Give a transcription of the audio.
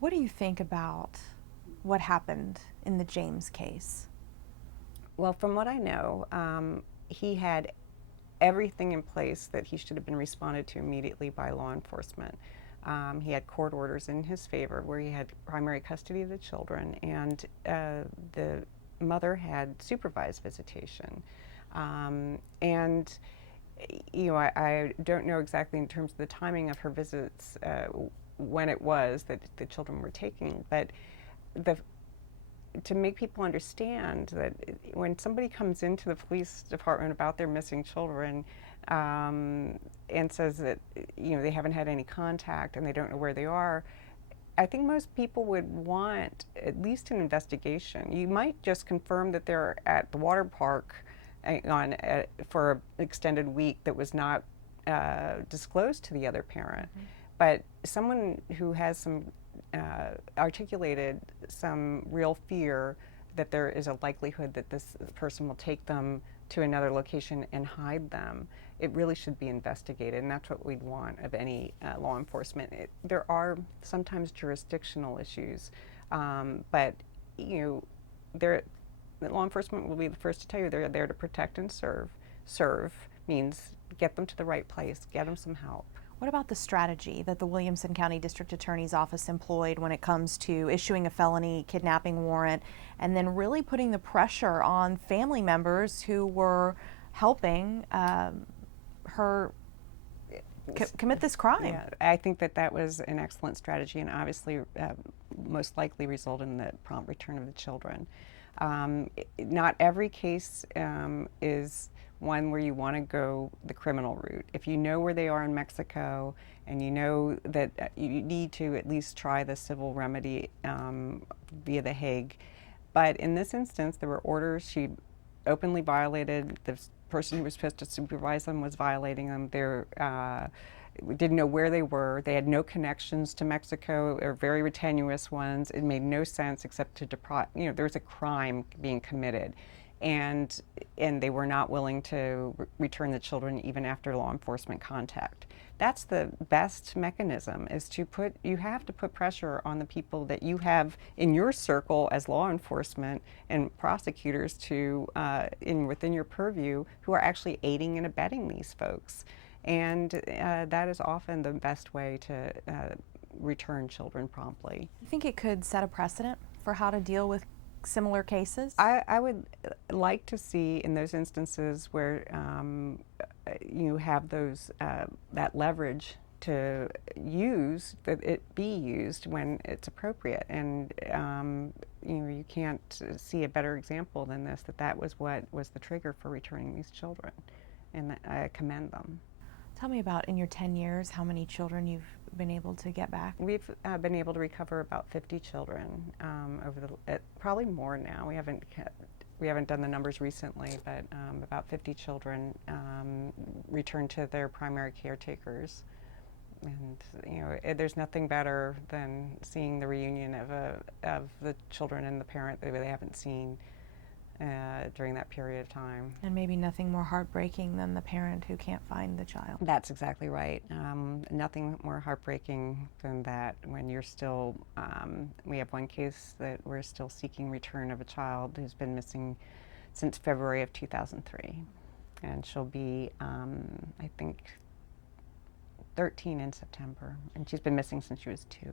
What do you think about what happened in the James case? Well, from what I know, he had everything in place that he should have been responded to immediately by law enforcement. He had court orders in his favor where he had primary custody of the children, and the mother had supervised visitation. And I don't know exactly in terms of the timing of her visits when it was that the children were taking, but the to make people understand that when somebody comes into the police department about their missing children and says that they haven't had any contact and they don't know where they are, I think most people would want at least an investigation. You might just confirm that they're at the water park for an extended week that was not disclosed to the other parent. Mm-hmm. But someone who has articulated some real fear that there is a likelihood that this person will take them to another location and hide them, it really should be investigated, and that's what we'd want of any law enforcement. There are sometimes jurisdictional issues, but there, law enforcement will be the first to tell you they're there to protect and serve. Serve means get them to the right place, get them some help. What about the strategy that the Williamson County District Attorney's Office employed when it comes to issuing a felony kidnapping warrant and then really putting the pressure on family members who were helping her commit this crime? Yeah, I think that was an excellent strategy and obviously most likely resulted in the prompt return of the children. Not every case is one where you want to go the criminal route. If you know where they are in Mexico and you know that you need to at least try the civil remedy via The Hague. But in this instance, there were orders she openly violated. The person who was supposed to supervise them was violating them. We didn't know where they were. They had no connections to Mexico, or very tenuous ones. It made no sense except to deprive, there was a crime being committed. And they were not willing to return the children even after law enforcement contact. That's the best mechanism, is you have to put pressure on the people that you have in your circle as law enforcement and prosecutors within your purview, who are actually aiding and abetting these folks. And that is often the best way to return children promptly. You think it could set a precedent for how to deal with similar cases? I would like to see in those instances where you have that leverage to use, that it be used when it's appropriate. And you can't see a better example than this, that was what was the trigger for returning these children. And I commend them. Tell me about, in your 10 years, how many children you've been able to get back? We've been able to recover about 50 children probably more now. We haven't done the numbers recently, but about 50 children returned to their primary caretakers. And there's nothing better than seeing the reunion of the children and the parent that they haven't seen during that period of time. And maybe nothing more heartbreaking than the parent who can't find the child. That's exactly right. Nothing more heartbreaking than that when you're still, we have one case that we're still seeking return of a child who's been missing since February of 2003. And she'll be, I think, 13 in September. And she's been missing since she was 2.